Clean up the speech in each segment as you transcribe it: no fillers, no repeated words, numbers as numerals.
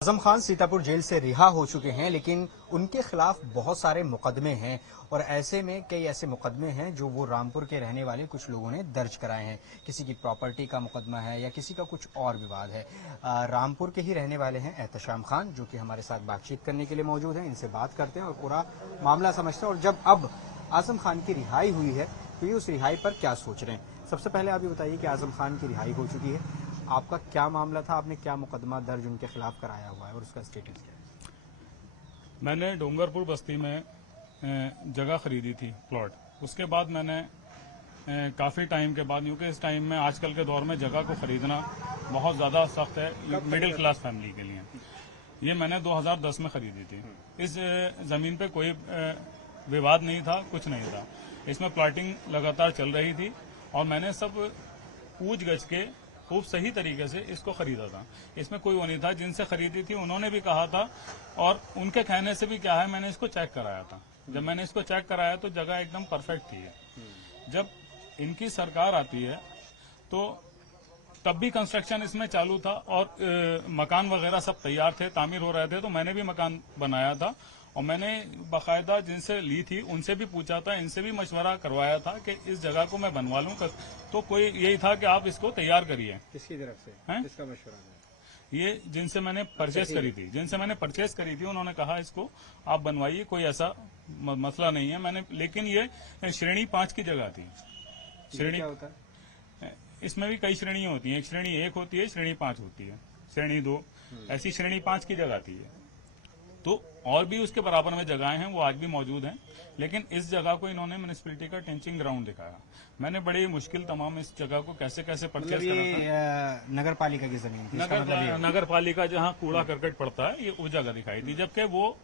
Azam Khan Sitapur jail से रिहा हो चुके हैं, लेकिन उनके खिलाफ बहुत सारे मुकदमे हैं और ऐसे में कई ऐसे मुकदमे हैं जो वो रामपुर के रहने वाले कुछ लोगों ने दर्ज कराए हैं। किसी की प्रॉपर्टी का मुकदमा है या किसी का कुछ और विवाद है। रामपुर के ही रहने वाले हैं एहतशाम खान, जो कि हमारे साथ बातचीत करने के लिए मौजूद हैं। इनसे बात करते हैं और पूरा मामला समझते हैं और जब अब आजम खान की रिहाई हुई है तो ये उस रिहाई पर क्या सोच रहे हैं। सबसे पहले आप ये बताइए कि आजम खान की रिहाई हो चुकी है, आपका क्या मामला था, आपने क्या मुकदमा दर्ज उनके खिलाफ कराया हुआ है और उसका स्टेटस क्या है? मैंने डोंगरपुर बस्ती में जगह खरीदी थी, प्लॉट। उसके बाद मैंने काफ़ी टाइम के बाद, क्योंकि इस टाइम में आजकल के दौर में जगह को खरीदना बहुत ज़्यादा सख्त है मिडिल क्लास फैमिली के लिए। ये मैंने 2010 में खरीदी थी। इस ज़मीन पे कोई विवाद नहीं था, कुछ नहीं था। इसमें प्लॉटिंग लगातार चल रही थी और मैंने सब पूछ गछ के खूब सही तरीके से इसको खरीदा था। इसमें कोई वो नहीं था। जिनसे खरीदी थी उन्होंने भी कहा था और उनके कहने से भी क्या है, मैंने इसको चेक कराया था। जब मैंने इसको चेक कराया तो जगह एकदम परफेक्ट थी। जब इनकी सरकार आती है तो तब भी कंस्ट्रक्शन इसमें चालू था और मकान वगैरह सब तैयार थे, तामीर हो रहे थे। तो मैंने भी मकान बनाया था और मैंने बाकायदा जिनसे ली थी उनसे भी पूछा था, इनसे भी मशवरा करवाया था कि इस जगह को मैं बनवा लूं। तो कोई यही था कि आप इसको तैयार करिए। किसकी तरफ से हैं? किसका मशवरा है? ये जिनसे मैंने परचेस करी थी, उन्होंने कहा इसको आप बनवाइए, कोई ऐसा मसला नहीं है। मैंने, लेकिन ये श्रेणी 5 की जगह थी। श्रेणी क्या होता है? इसमें भी कई श्रेणियां होती हैं। एक श्रेणी 1 होती है, श्रेणी 5 होती है, श्रेणी 2, ऐसी श्रेणी 5 की जगह थी। तो और भी उसके बराबर में जगहें हैं, वो आज भी मौजूद हैं। लेकिन इस जगह को इन्होंने म्युनिसिपैलिटी का टेंचिंग ग्राउंड दिखाया। मैंने बड़ी मुश्किल तमाम इस जगह को कैसे कैसे परचेज करना था। नगर पालिका की जमीन थी, नगर पालिका जहाँ कूड़ा करकट पड़ता है, ये उस जगह दिखाई थी। जबकि वो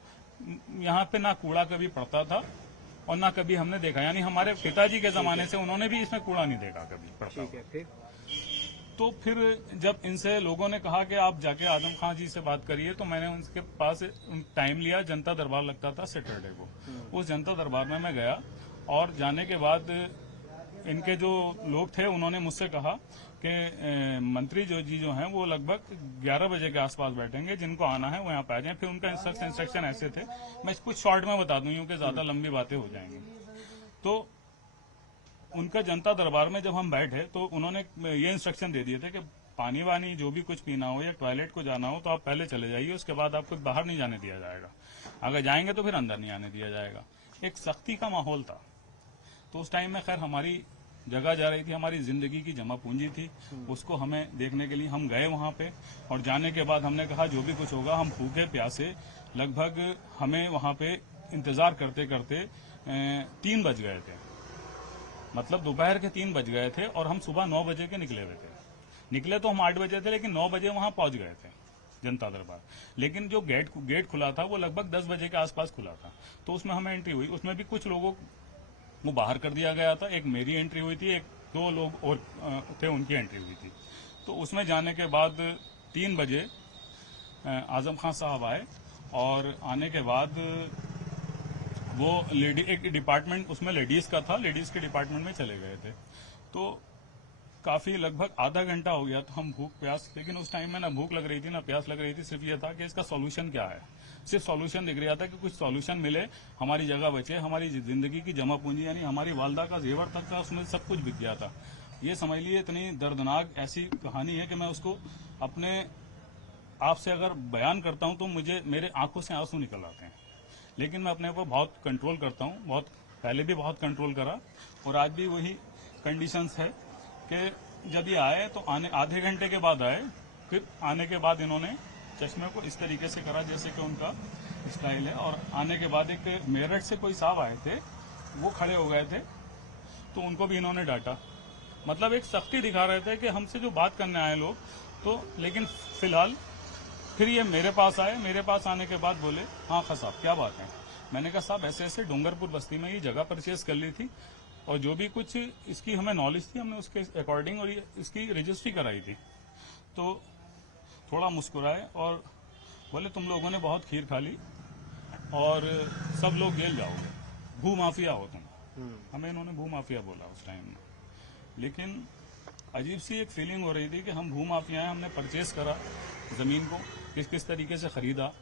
यहाँ पे ना कूड़ा कभी पड़ता था और ना कभी हमने देखा। यानी हमारे पिताजी के जमाने से उन्होंने भी इसमें कूड़ा नहीं देखा कभी पड़ता। ठीक है। तो फिर जब इनसे लोगों ने कहा कि आप जाके आजम खान जी से बात करिए, तो मैंने उनके पास टाइम लिया। जनता दरबार लगता था सैटरडे को। उस जनता दरबार में मैं गया और जाने के बाद इनके जो लोग थे उन्होंने मुझसे कहा कि मंत्री जो हैं वो लगभग 11 बजे के आसपास बैठेंगे, जिनको आना है वो यहाँ पे आ जाएं। फिर उनका इंस्ट्रक्शन ऐसे थे, मैं कुछ शॉर्ट में बता दूं क्योंकि ज्यादा लंबी बातें हो जाएंगी। तो उनका जनता दरबार में जब हम बैठे तो उन्होंने ये इंस्ट्रक्शन दे दिए थे कि पानी वानी जो भी कुछ पीना हो या टॉयलेट को जाना हो तो आप पहले चले जाइए, उसके बाद आपको बाहर नहीं जाने दिया जाएगा। अगर जाएंगे तो फिर अंदर नहीं आने दिया जाएगा। एक सख्ती का माहौल था। तो उस टाइम में खैर हमारी जगह जा रही थी, हमारी जिंदगी की जमा पूंजी थी, उसको हमें देखने के लिए हम गए वहां पे। और जाने के बाद हमने कहा जो भी कुछ होगा, हम भूखे प्यासे लगभग हमें वहां पे इंतजार करते करते 3 बज गए थे। मतलब दोपहर के 3 बज गए थे और हम सुबह 9 बजे के निकले हुए थे। निकले तो हम 8 बजे थे, लेकिन 9 बजे वहां पहुंच गए थे जनता दरबार। लेकिन जो गेट खुला था वो लगभग 10 बजे के आसपास खुला था। तो उसमें हमें एंट्री हुई। उसमें भी कुछ लोगों को बाहर कर दिया गया था। एक मेरी एंट्री हुई थी, 2 लोग और थे, उनकी एंट्री हुई थी। तो उसमें जाने के बाद 3 बजे आजम खान साहब आए और आने के बाद वो एक डिपार्टमेंट उसमें लेडीज का था, लेडीज के डिपार्टमेंट में चले गए थे। तो काफी लगभग आधा घंटा हो गया। तो हम भूख प्यास, लेकिन उस टाइम में ना भूख लग रही थी ना प्यास लग रही थी। सिर्फ ये था कि इसका सॉल्यूशन क्या है। सिर्फ सॉल्यूशन दिख रहा था कि कुछ सॉल्यूशन मिले, हमारी जगह बचे, हमारी जिंदगी की जमा पूंजी यानी हमारी वालदा का जेवर तक था, उसमें सब कुछ बिक गया था। ये समझ लीजिए इतनी दर्दनाक ऐसी कहानी है कि मैं उसको अपने आप से अगर बयान करता हूं तो मुझे मेरे आंखों से आंसू निकल आते हैं। लेकिन मैं अपने ऊपर बहुत कंट्रोल करता हूँ, बहुत पहले भी बहुत कंट्रोल करा और आज भी वही कंडीशंस है कि जब ये आए तो आधे घंटे के बाद आए। फिर आने के बाद इन्होंने चश्मे को इस तरीके से करा जैसे कि उनका स्टाइल है। और आने के बाद एक मेरठ से कोई साहब आए थे, वो खड़े हो गए थे, तो उनको भी इन्होंने डांटा। मतलब एक सख्ती दिखा रहे थे कि हमसे जो बात करने आए लोग। तो लेकिन फिलहाल फिर ये मेरे पास आए। मेरे पास आने के बाद बोले, हाँ खां साहब क्या बात है। मैंने कहा साहब ऐसे ऐसे डोंगरपुर बस्ती में ये जगह परचेज कर ली थी और जो भी कुछ इसकी हमें नॉलेज थी हमने उसके अकॉर्डिंग और इसकी रजिस्ट्री कराई थी। तो थोड़ा मुस्कुराए और बोले तुम लोगों ने बहुत खीर खा ली और सब लोग जेल जाओगे, भू माफिया हो तुम। हमें इन्होंने भू माफिया बोला उस टाइम में। लेकिन अजीब सी एक फीलिंग हो रही थी कि हम भू माफिया हैं, हमने परचेज करा जमीन को किस किस तरीके से खरीदा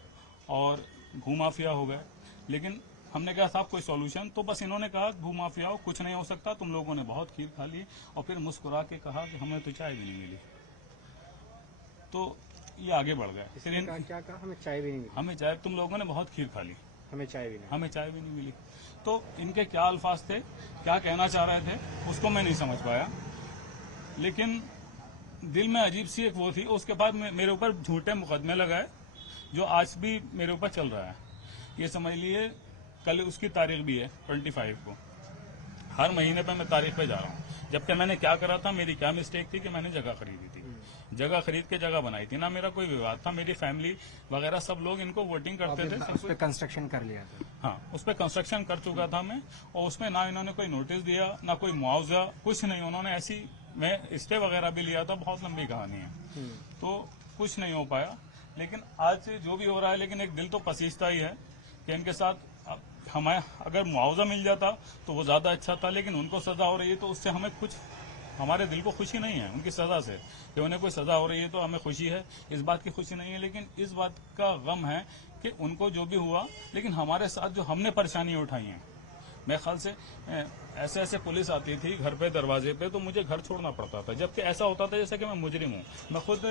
और भूमाफिया हो गए। लेकिन हमने कहा साहब कोई सॉल्यूशन, तो बस इन्होंने कहा भूमाफिया हो, कुछ नहीं हो सकता, तुम लोगों ने बहुत खीर खा ली, और फिर मुस्कुरा के कहा कि हमें तो चाय भी नहीं मिली। तो ये आगे बढ़ गए। फिर क्या कहा? हमें चाय भी नहीं मिली, हमें चाय, तुम लोगों ने बहुत खीर खा ली, हमें चाय भी नहीं। हमें चाय भी नहीं मिली। तो इनके क्या अल्फाज थे, क्या कहना चाह रहे थे, उसको मैं नहीं समझ पाया। लेकिन दिल में अजीब सी एक वो थी। उसके बाद मेरे ऊपर झूठे मुकदमे लगाए, जो आज भी मेरे ऊपर चल रहा है। ये समझ लिए कल उसकी तारीख भी है 25 को। हर महीने पे मैं तारीख पे जा रहा हूँ। जबकि मैंने क्या करा था, मेरी क्या मिस्टेक थी कि मैंने जगह खरीदी थी, जगह खरीद के जगह बनाई थी ना, मेरा कोई विवाद था। मेरी फैमिली वगैरह सब लोग इनको वोटिंग करते थे, उस पर कंस्ट्रक्शन कर लिया था। हाँ, उस पर कंस्ट्रक्शन कर चुका था मैं, और उसमें ना इन्होंने कोई नोटिस दिया, ना कोई मुआवजा, कुछ नहीं। उन्होंने ऐसी, मैं स्टे वगैरह भी लिया था, बहुत लंबी कहानी है, तो कुछ नहीं हो पाया। लेकिन आज जो भी हो रहा है, लेकिन एक दिल तो पसीजता ही है कि इनके साथ हमें अगर मुआवजा मिल जाता तो वो ज्यादा अच्छा था। लेकिन उनको सजा हो रही है तो उससे हमें कुछ, हमारे दिल को खुशी नहीं है उनकी सजा से, कि उन्हें कोई सजा हो रही है तो हमें खुशी है, इस बात की खुशी नहीं है। लेकिन इस बात का गम है कि उनको जो भी हुआ, लेकिन हमारे साथ जो हमने परेशानी उठाई है, मेरे ख्याल से ऐसे ऐसे पुलिस आती थी घर पे, दरवाजे पे, तो मुझे घर छोड़ना पड़ता था। जबकि ऐसा होता था जैसे कि मैं मुजरिम हूँ। मैं खुद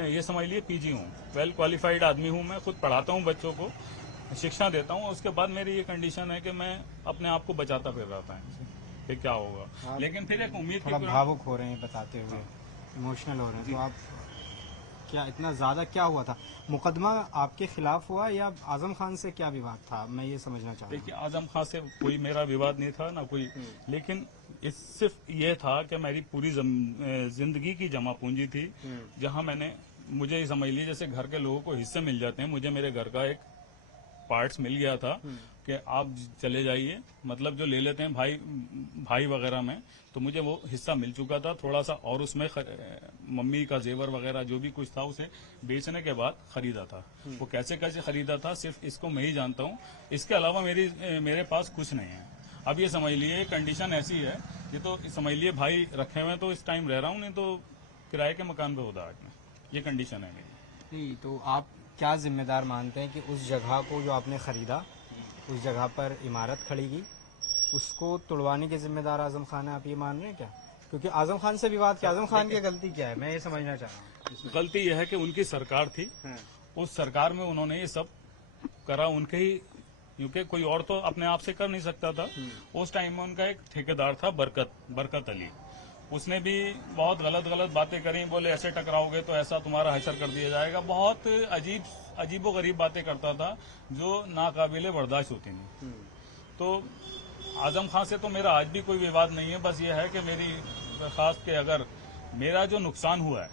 ये समझ लिए पीजी हूँ, वेल क्वालिफाइड आदमी हूँ, मैं खुद पढ़ाता हूँ बच्चों को, शिक्षा देता हूँ। उसके बाद मेरी ये कंडीशन है कि मैं अपने आप को बचाता फिर रहता है कि क्या होगा। लेकिन फिर एक उम्मीद, थोड़ा भावुक हो रहे हैं बताते हुए, इमोशनल हो रहे हैं, तो आप क्या इतना ज्यादा क्या हुआ था? मुकदमा आपके खिलाफ हुआ या आजम खान से क्या विवाद था, मैं ये समझना चाहता हूँ। देखिए, आजम खान से कोई मेरा विवाद नहीं था ना कोई, लेकिन इस सिर्फ ये था कि मेरी पूरी जिंदगी की जमा पूंजी थी, जहाँ मैंने, मुझे ये समझ लीजिए जैसे घर के लोगों को हिस्से मिल जाते हैं, मुझे मेरे घर का एक पार्ट्स मिल गया था कि आप चले जाइए, मतलब जो ले लेते हैं भाई वगैरह में, तो मुझे वो हिस्सा मिल चुका था थोड़ा सा। और उसमें मम्मी का जेवर वगैरह जो भी कुछ था उसे बेचने के बाद खरीदा था। वो कैसे कैसे खरीदा था सिर्फ इसको मैं ही जानता हूँ, इसके अलावा मेरे पास कुछ नहीं है। अब ये समझ लिए कंडीशन ऐसी है, ये तो समझ लिए भाई रखे हुए तो इस टाइम रह रहा हूँ, नहीं तो किराए के मकान पे होता आज में। ये कंडीशन है मेरी। नहीं, तो आप क्या जिम्मेदार मानते हैं कि उस जगह को जो आपने खरीदा, उस जगह पर इमारत खड़ी की, उसको तुड़वाने के जिम्मेदार आजम खान है, आप ये मान रहे हैं क्या? क्योंकि आजम खान से विवाद क्या, आजम खान की गलती क्या है, मैं ये समझना चाह रहा हूँ। गलती यह है कि उनकी सरकार थी, उस सरकार में उन्होंने ये सब करा उनके ही, क्योंकि कोई और तो अपने आप से कर नहीं सकता था। उस टाइम में उनका एक ठेकेदार था बरकत अली, उसने भी बहुत गलत बातें करी, बोले ऐसे टकराओगे तो ऐसा तुम्हारा हशर कर दिया जाएगा। बहुत अजीबो गरीब बातें करता था जो नाकाबिले बर्दाश्त होती नहीं। तो आजम खान से तो मेरा आज भी कोई विवाद नहीं है, बस ये है कि मेरी दरखास्त के अगर मेरा जो नुकसान हुआ है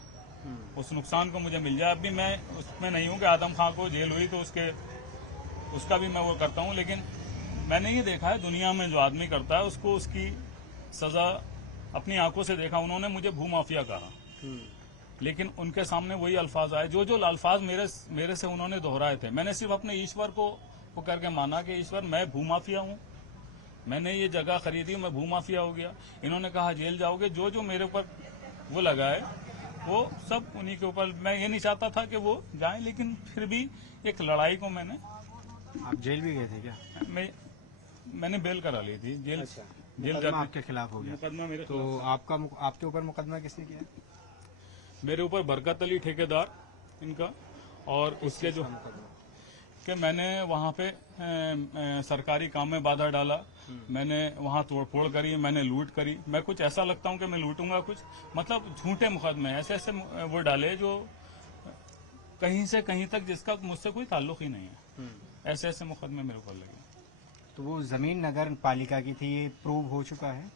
उस नुकसान को मुझे मिल जाए। अब भी मैं उसमें नहीं हूँ कि आजम खान को जेल हुई तो उसका भी मैं वो करता हूँ, लेकिन मैंने ये देखा है दुनिया में जो आदमी करता है उसको उसकी सजा अपनी आंखों से देखा। उन्होंने मुझे भूमाफिया कहा, लेकिन उनके सामने वही अल्फाज आए जो अल्फाज मेरे से उन्होंने दोहराए थे। मैंने सिर्फ अपने ईश्वर को पुकार के माना कि ईश्वर मैं भूमाफिया हूँ, मैंने ये जगह खरीदी, मैं भूमाफिया हो गया। इन्होंने कहा जेल जाओगे, जो मेरे ऊपर वो लगाए वो सब उन्हीं के ऊपर। मैं ये नहीं चाहता था कि वो जाए, लेकिन फिर भी एक लड़ाई को मैंने, आप जेल भी गए थे क्या? मैंने बेल करा ली थी, जेल मुकदमा आपके खिलाफ हो गया? मुकदमा मेरे तो आपके ऊपर मुकदमा किसने किया? मेरे ऊपर बरकत अली ठेकेदार इनका, और उसके जो कि मैंने वहाँ पे सरकारी काम में बाधा डाला, मैंने वहाँ तोड़फोड़ करी, मैंने लूट करी। मैं कुछ ऐसा लगता हूँ कि मैं लूटूंगा कुछ, मतलब झूठे मुकदमे ऐसे वो डाले जो कहीं से कहीं तक जिसका मुझसे कोई ताल्लुक ही नहीं है। ऐसे मुकदमे मेरे ऊपर लगे। तो वो जमीन नगर पालिका की थी, ये प्रूव हो चुका है?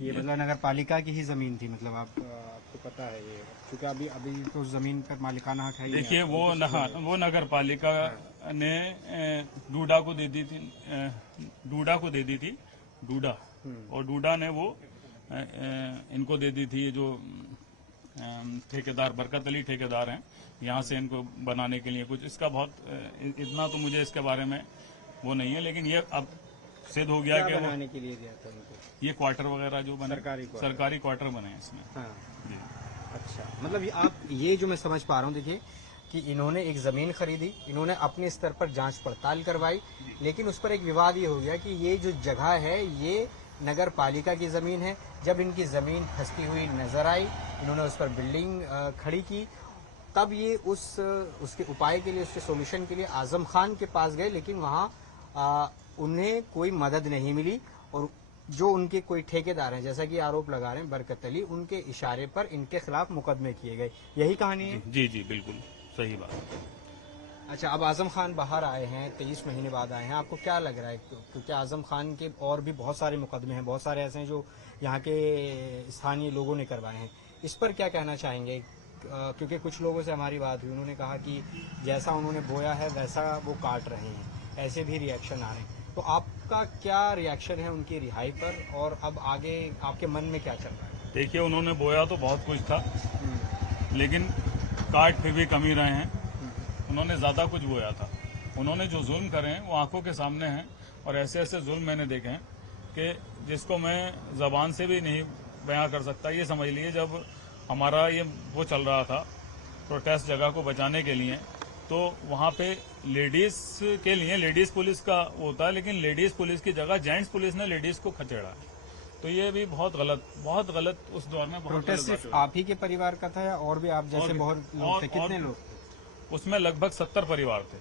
ये मतलब नगर पालिका की ही जमीन थी, मतलब आपको पता है ये, क्योंकि अभी तो जमीन पर मालिकाना हक है। देखिए, वो नगर पालिका ने डूडा को दे दी थी, डूडा, और डूडा ने वो इनको दे दी थी, जो ठेकेदार बरकत अली ठेकेदार हैं, यहाँ से इनको बनाने के लिए कुछ। इसका बहुत इतना तो मुझे इसके बारे में वो नहीं है, लेकिन ये अब सिद्ध हो गया कि बनाने के लिए दिया था उनको, ये क्वार्टर वगैरह जो बने, सरकारी क्वार्टर बने हैं इसमें। हाँ। जी। अच्छा, मतलब ये जो मैं समझ पा रहा हूँ, देखिए कि इन्होंने एक ज़मीन खरीदी, इन्होंने अपने स्तर पर जांच पड़ताल करवाई, लेकिन उस पर एक विवाद ये हो गया कि ये जो जगह है ये नगर पालिका की ज़मीन है। जब इनकी ज़मीन खसती हुई नज़र आई, इन्होंने उस पर बिल्डिंग खड़ी की, तब ये उसके उपाय के लिए, उसके सोल्यूशन के लिए आज़म खान के पास गए, लेकिन वहाँ उन्हें कोई मदद नहीं मिली। और जो उनके कोई ठेकेदार हैं, जैसा कि आरोप लगा रहे हैं बरकत अली, उनके इशारे पर इनके खिलाफ मुकदमे किए गए। यही कहानी है? जी जी बिल्कुल सही बात। अच्छा, अब आजम खान बाहर आए हैं, 23 महीने बाद आए हैं, आपको क्या लग रहा है? क्योंकि आजम खान के और भी बहुत सारे मुकदमे हैं, बहुत सारे ऐसे हैं जो यहाँ के स्थानीय लोगों ने करवाए हैं, इस पर क्या कहना चाहेंगे? क्योंकि कुछ लोगों से हमारी बात हुई, उन्होंने कहा कि जैसा उन्होंने बोया है वैसा वो काट रहे हैं, ऐसे भी रिएक्शन आ रहे हैं। तो आपका क्या रिएक्शन है उनकी रिहाई पर, और अब आगे आपके मन में क्या चल रहा है? देखिए, उन्होंने बोया तो बहुत कुछ था, लेकिन काट फिर भी कम ही रहे हैं। उन्होंने ज्यादा कुछ बोया था। उन्होंने जो जुल्म करे हैं वो आंखों के सामने हैं, और ऐसे ऐसे जुल्म मैंने देखे हैं कि जिसको मैं जबान से भी नहीं बयां कर सकता। ये समझ लीजिए, जब हमारा ये वो चल रहा था प्रोटेस्ट जगह को बचाने के लिए, तो वहाँ पे लेडीज के लिए लेडीज पुलिस का वो होता है, लेकिन लेडीज पुलिस की जगह जेंट्स पुलिस ने लेडीज को खचेड़ा है। तो ये भी बहुत गलत उस दौर में बहुत प्रोटेस्ट गलत सिर्फ आप ही के परिवार का था या और भी आप जैसे बहुत लोग थे? कितने लोग? उसमें लगभग 70 परिवार थे।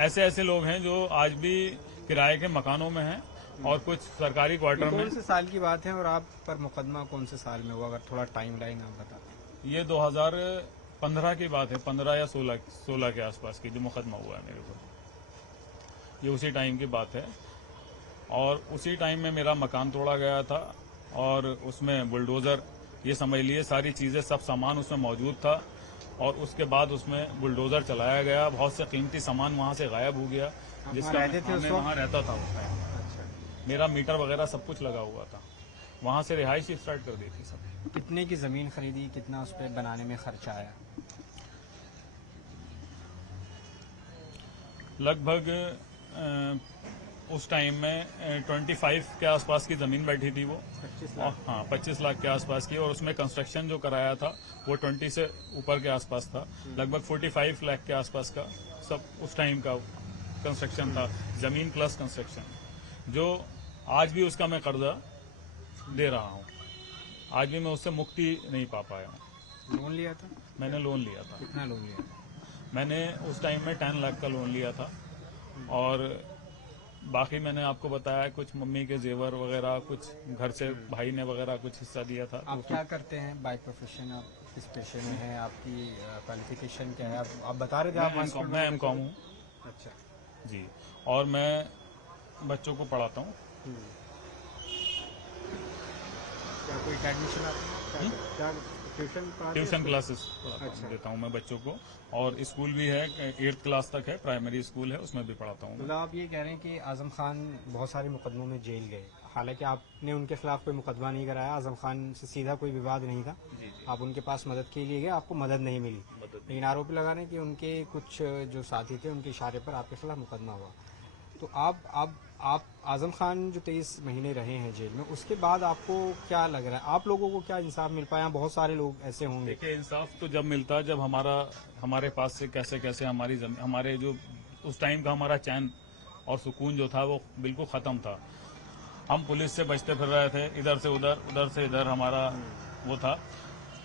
ऐसे ऐसे लोग हैं जो आज भी किराए के मकानों में हैं और कुछ सरकारी क्वार्टर में। कौन से साल की बात है और आप पर मुकदमा कौन से साल में हुआ? अगर थोड़ा टाइम लाइन आप बताते। ये 2015 की बात है, 15 या 16 के आसपास की जो मुकदमा हुआ है मेरे ऊपर, ये उसी टाइम की बात है। और उसी टाइम में मेरा मकान तोड़ा गया था, और उसमें बुलडोजर, ये समझ लिए सारी चीजें, सब सामान उसमें मौजूद था, और उसके बाद उसमें बुलडोजर चलाया गया। बहुत से कीमती सामान वहां से गायब हो गया, जिसका मैं वहां रहता था उस टाइम। अच्छा, मेरा मीटर वगैरह सब कुछ लगा हुआ था। वहां से रिहाइश स्टार्ट कर दी थी सब। कितने की जमीन खरीदी, कितना उस पर बनाने में खर्चा आया? लगभग उस टाइम में 25 के आसपास की जमीन बैठी थी वो। 25 लाख? हाँ, 25 लाख के आसपास की, और उसमें कंस्ट्रक्शन जो कराया था वो 20 से ऊपर के आसपास था। लगभग 45 लाख के आसपास का सब उस टाइम का कंस्ट्रक्शन था, जमीन प्लस कंस्ट्रक्शन, जो आज भी उसका मैं कर्जा दे रहा हूँ। आज भी मैं उससे मुक्ति नहीं पा पाया हूँ। लोन लिया था? मैंने लोन लिया था। कितना लोन लिया था? मैंने उस टाइम में 10 लाख का लोन लिया था, और बाकी मैंने आपको बताया कुछ मम्मी के जेवर वगैरह, कुछ घर से भाई ने वगैरह कुछ हिस्सा दिया था। आप क्या करते हैं बाय प्रोफेशन? आप किस पेशे में हैं? आपकी क्वालिफिकेशन क्या है? आप बता रहे थे आप मैं एमकॉम हूँ। अच्छा जी, और मैं बच्चों को पढ़ाता हूँ। क्या कोई एडमिशन आप क्या ट्यूशन क्लासेस अच्छा। देता हूँ मैं बच्चों को, और स्कूल भी है, 8th क्लास तक है, प्राइमरी स्कूल है, उसमें भी पढ़ाता हूँ। मतलब आप ये कह रहे हैं कि आजम खान बहुत सारे मुकदमों में जेल गए, हालांकि आपने उनके खिलाफ कोई मुकदमा नहीं कराया, आजम खान से सीधा कोई विवाद नहीं था, आप उनके पास मदद के लिए गए, आपको मदद नहीं मिली, लेकिन आरोप लगा रहे हैं कि उनके कुछ जो साथी थे उनके इशारे पर आपके खिलाफ मुकदमा हुआ। तो आप आजम खान जो 23 महीने रहे हैं जेल में, उसके बाद आपको क्या लग रहा है? आप लोगों को क्या इंसाफ मिल पाया? बहुत सारे लोग ऐसे होंगे। देखिए, इंसाफ तो जब मिलता है जब हमारे पास से कैसे कैसे हमारे जो उस टाइम का हमारा चैन और सुकून जो था वो बिल्कुल खत्म था। हम पुलिस से बचते फिर रहे थे, इधर से उधर से इधर हमारा वो था।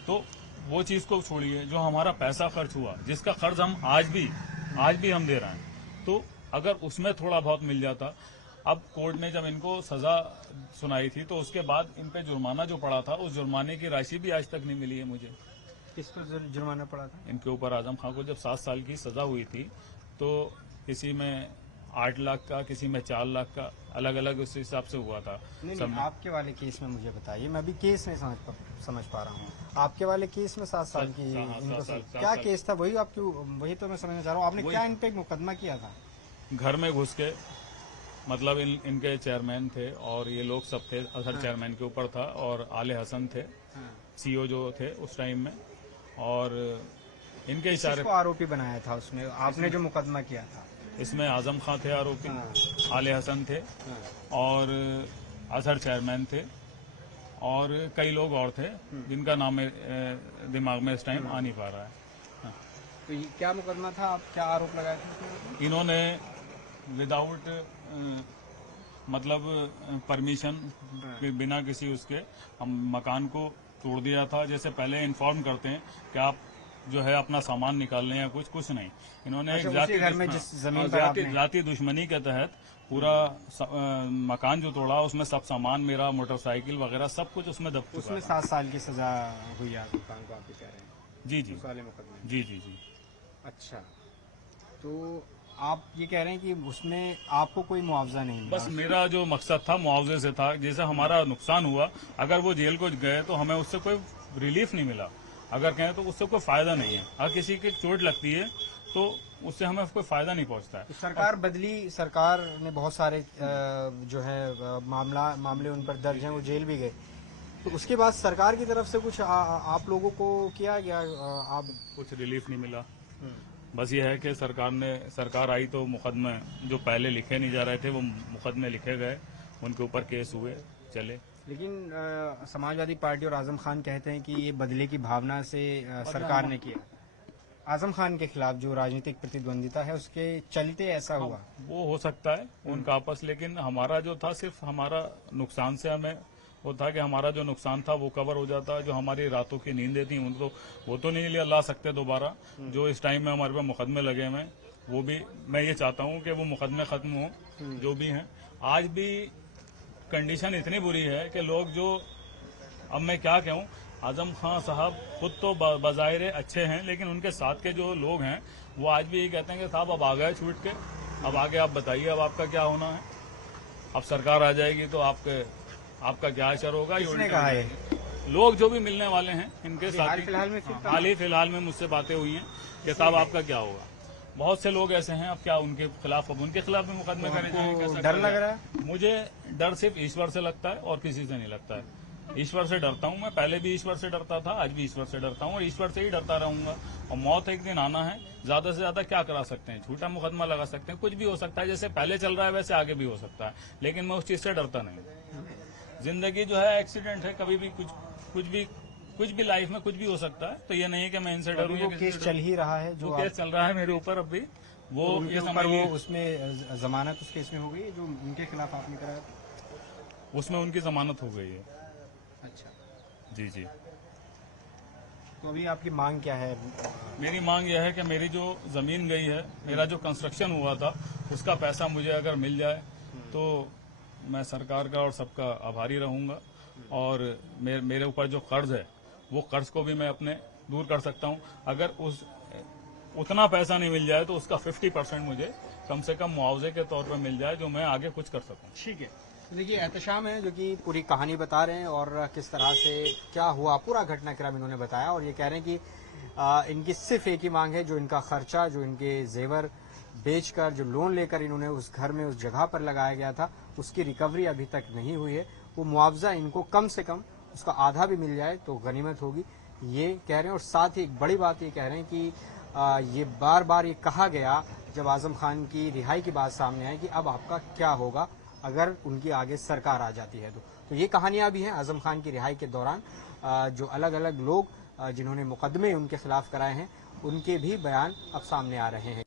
तो वो चीज को छोड़िए, जो हमारा पैसा खर्च हुआ, जिसका खर्च हम आज भी हम दे रहे हैं, तो अगर उसमें थोड़ा बहुत मिल जाता। अब कोर्ट ने जब इनको सजा सुनाई थी, तो उसके बाद इन पे जुर्माना जो पड़ा था, उस जुर्माने की राशि भी आज तक नहीं मिली है मुझे। किस पर जुर्माना पड़ा था इनके ऊपर? आजम खान को जब 7 साल की सजा हुई थी, तो किसी में 8 लाख का, किसी में 4 लाख का, अलग अलग उस हिसाब से हुआ था। नहीं, आपके वाले केस में मुझे बताइए, मैं अभी केस नहीं समझ पा रहा हूँ। आपके वाले केस में 7 साल की क्या केस था? वही तो मैं समझना चाह रहा हूँ। आपने क्या इन पे मुकदमा किया था? घर में घुस के, मतलब इनके चेयरमैन थे और ये लोग सब थे, असर चेयरमैन के ऊपर था, और आले हसन थे, सीईओ जो थे उस टाइम में, और इनके इशारे को आरोपी बनाया था उसमें आपने जो मुकदमा किया था? इसमें आजम खान थे आरोपी, आले हसन थे, और असर चेयरमैन थे, और कई लोग और थे जिनका नाम मेरे दिमाग में इस टाइम आ नहीं पा रहा है। हाँ। तो ये क्या मुकदमा था, आप क्या आरोप लगाए थे इसमें? इन्होंने विदाउट मतलब परमिशन के बिना किसी उसके हम मकान को तोड़ दिया था। जैसे पहले इन्फॉर्म करते हैं कि आप जो है अपना सामान निकाल लें या कुछ नहीं। इन्होंने अच्छा, एक उसी घर में जिस जमीन पर आपने- जाति दुश्मनी के तहत पूरा मकान जो तोड़ा उसमें सब सामान मेरा मोटरसाइकिल वगैरह सब कुछ उसमें दब चुका उसमें था। 7 साल की सजा हुई है आजम खान को, आप ये कह रहे हैं जी जी उस वाले मुकदमे में। जी जी जी। अच्छा, तो आप ये कह रहे हैं कि उसमें आपको कोई मुआवजा नहीं मिला? बस मेरा जो मकसद था मुआवजे से था। जैसे हमारा नुकसान हुआ, अगर वो जेल को गए तो हमें उससे कोई रिलीफ नहीं मिला। अगर कहें तो उससे कोई फायदा नहीं है। अगर किसी की चोट लगती है तो उससे हमें कोई फायदा नहीं पहुंचता है। तो सरकार बदली, सरकार ने बहुत सारे जो है मामले उन पर दर्ज हैं, वो जेल भी गए। तो उसके बाद सरकार की तरफ से कुछ आप लोगों को किया गया? आप कुछ रिलीफ नहीं मिला। बस ये है कि सरकार आई तो मुकदमे जो पहले लिखे नहीं जा रहे थे वो मुकदमे लिखे गए, उनके ऊपर केस हुए चले। लेकिन समाजवादी पार्टी और आजम खान कहते हैं कि ये बदले की भावना से सरकार ने किया। आजम खान के खिलाफ जो राजनीतिक प्रतिद्वंदिता है उसके चलते ऐसा हुआ। वो हो सकता है उनका आपस, लेकिन हमारा जो था सिर्फ हमारा नुकसान से हमें वो था कि हमारा जो नुकसान था वो कवर हो जाता। जो हमारी रातों की नींदें थी उनको वो तो नहीं ला सकते दोबारा। जो इस टाइम में हमारे पे मुकदमे लगे हुए हैं वो भी मैं ये चाहता हूँ कि वो मुकदमे खत्म हो जो भी हैं। आज भी कंडीशन इतनी बुरी है कि लोग जो, अब मैं क्या कहूँ, आजम खान साहब खुद तो बज़ाहिर अच्छे हैं लेकिन उनके साथ के जो लोग हैं वो आज भी यही कहते हैं कि साहब अब आ गए छूट के, अब आगे आप बताइए अब आपका क्या होना है। अब सरकार आ जाएगी तो आपका क्या असर होगा। किसने कहा है? लोग जो भी मिलने वाले हैं इनके साथ हाल फिलहाल में सिर्फ हाल ही फिलहाल में मुझसे बातें हुई हैं कि साहब आपका क्या होगा। बहुत से लोग ऐसे हैं, अब क्या उनके खिलाफ भी मुकदमे करे जाएंगे। डर लग रहा है? मुझे डर सिर्फ ईश्वर से लगता है और किसी से नहीं लगता है। ईश्वर से डरता हूँ मैं, पहले भी ईश्वर से डरता था, आज भी ईश्वर से डरता हूँ और ईश्वर से ही डरता रहूंगा। और मौत एक दिन आना है, ज्यादा से ज्यादा क्या करा सकते हैं, झूठा मुकदमा लगा सकते हैं, कुछ भी हो सकता है। जैसे पहले चल रहा है वैसे आगे भी हो सकता है, लेकिन मैं उस चीज से डरता नहीं। जिंदगी जो है एक्सीडेंट है, कभी भी कुछ भी लाइफ में कुछ भी हो सकता है। तो ये नहीं है कि मैं इनसे डरूं। वो केस चल ही रहा है जो केस चल रहा है मेरे ऊपर अब भी, वो उनके ये ऊपर समझिए वो उसमें जमानत उस केस में हो गई जो उनके खिलाफ आपने कराया था? उसमें उनकी जमानत हो गई है। अच्छा, जी जी। तो अभी आपकी मांग क्या है? मेरी मांग यह है कि मेरी जो जमीन गई है, मेरा जो कंस्ट्रक्शन हुआ था उसका पैसा मुझे अगर मिल जाए तो मैं सरकार का और सबका आभारी रहूंगा। और मेरे ऊपर जो कर्ज है वो कर्ज को भी मैं अपने दूर कर सकता हूं। अगर उतना पैसा नहीं मिल जाए तो उसका 50% मुझे कम से कम मुआवजे के तौर पर मिल जाए जो मैं आगे कुछ कर सकूं। ठीक है। देखिए, एहतशाम है जो कि पूरी कहानी बता रहे हैं और किस तरह से क्या हुआ, पूरा घटनाक्रम इन्होंने बताया। और ये कह रहे हैं कि इनकी सिर्फ एक ही मांग है, जो इनका खर्चा, जो इनके जेवर बेचकर, जो लोन लेकर इन्होंने उस घर में उस जगह पर लगाया गया था, उसकी रिकवरी अभी तक नहीं हुई है। वो मुआवजा इनको कम से कम उसका आधा भी मिल जाए तो गनीमत होगी, ये कह रहे हैं। और साथ ही एक बड़ी बात ये कह रहे हैं कि ये बार बार ये कहा गया जब आजम खान की रिहाई की बात सामने आई कि अब आपका क्या होगा अगर उनकी आगे सरकार आ जाती है तो ये कहानियां भी हैं आजम खान की रिहाई के दौरान। जो अलग अलग लोग जिन्होंने मुकदमे उनके खिलाफ कराए हैं उनके भी बयान अब सामने आ रहे हैं।